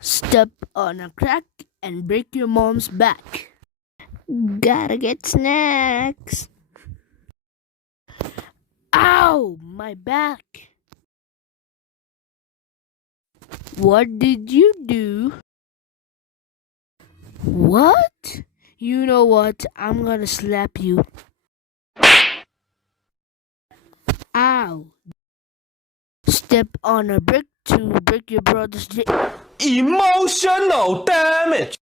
Step on a crack and break your mom's back. Gotta get snacks. Ow! My back! What did you do? What? You know what? I'm gonna slap you. Ow! Step on a brick to break your brother's leg. Emotional damage.